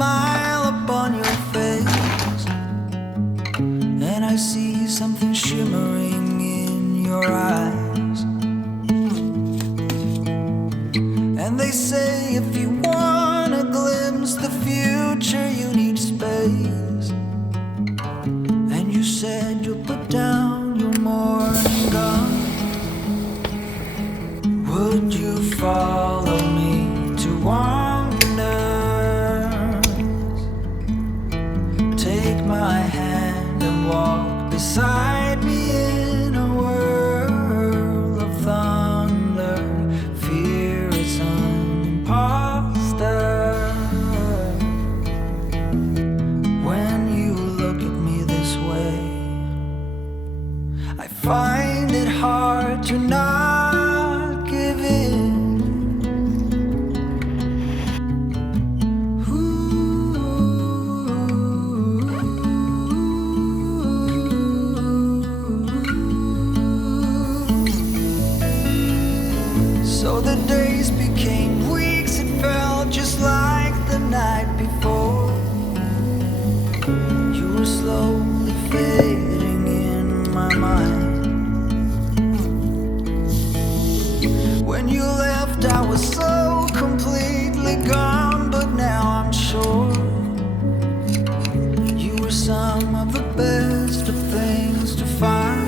smile upon your face, and I see something shimmering in your eyes. And they say if you wanna glimpse the future, you need space. And you said you'll put down your morning gun. Would you follow me to wonders? Take my hand and walk beside me in a world of thunder. Fear is an imposter. When you look at me this way, I find it hard to not give in. So the days became weeks, it felt just like the night before. You were slowly fading in my mind. When you left, I was so completely gone, but now I'm sure you were some of the best of things to find.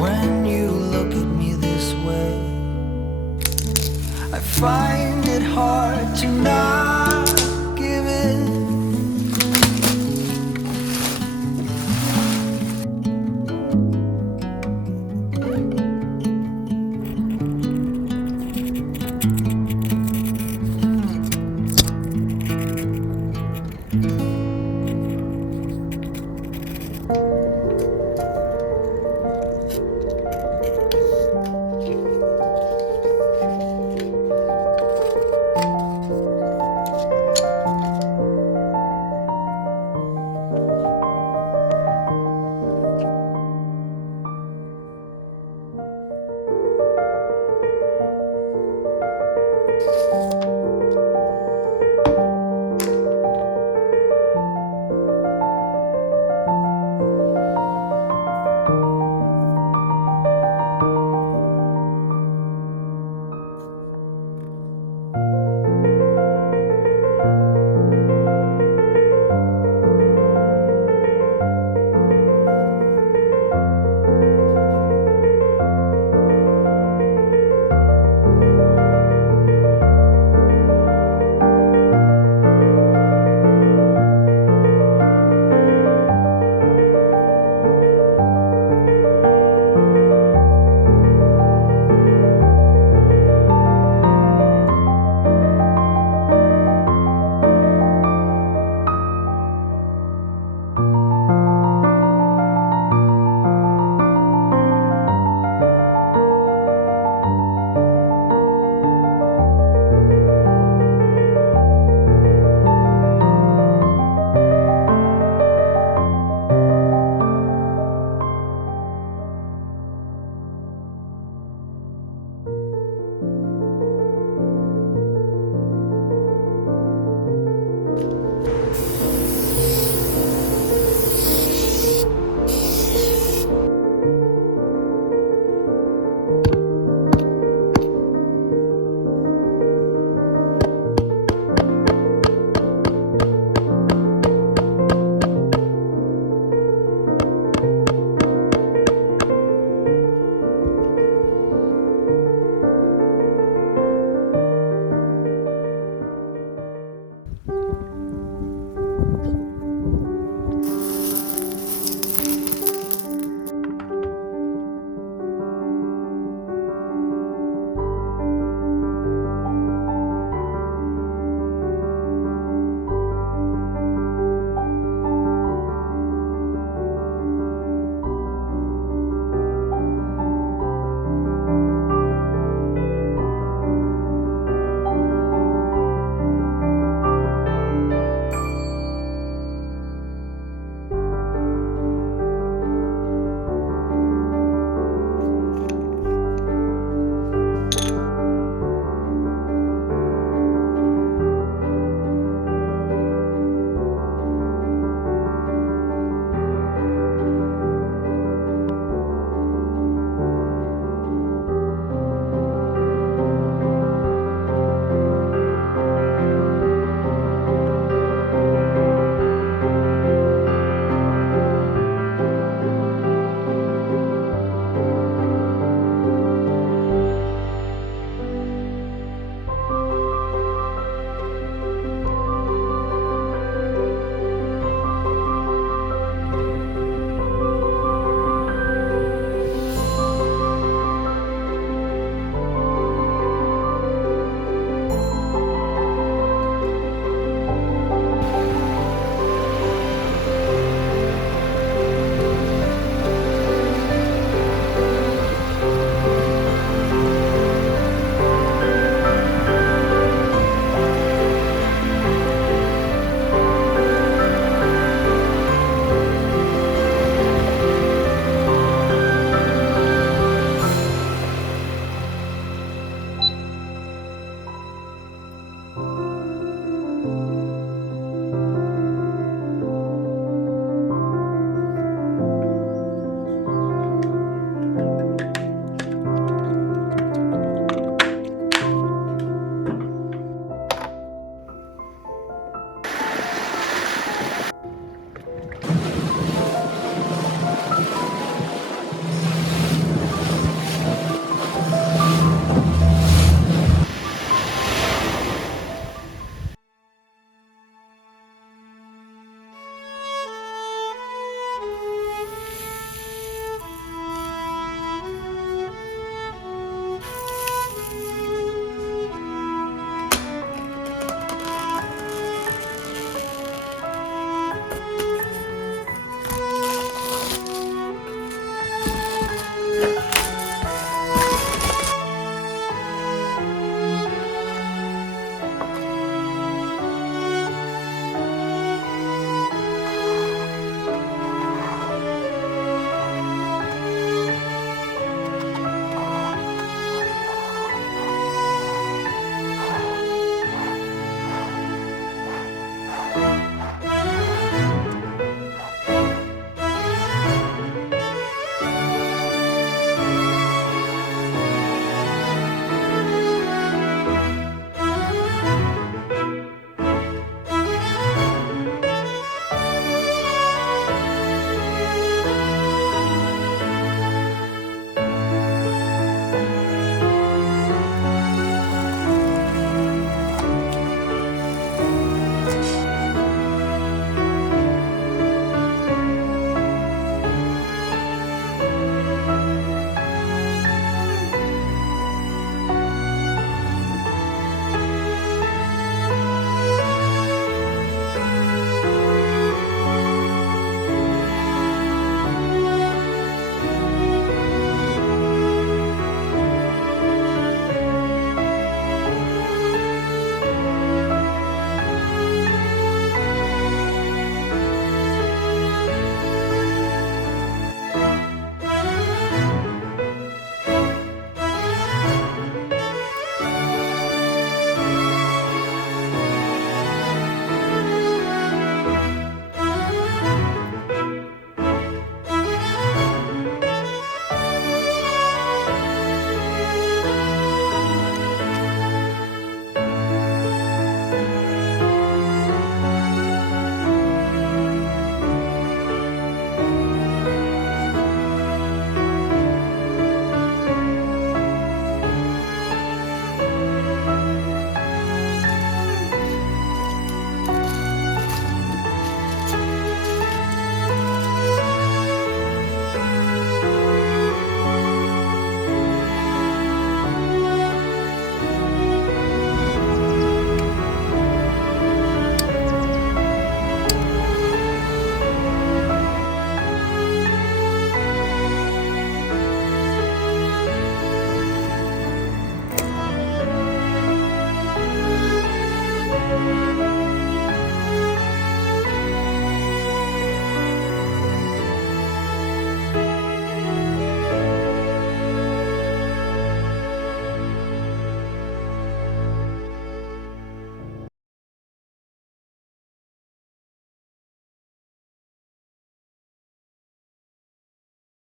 When you look at me this way, I find it hard to not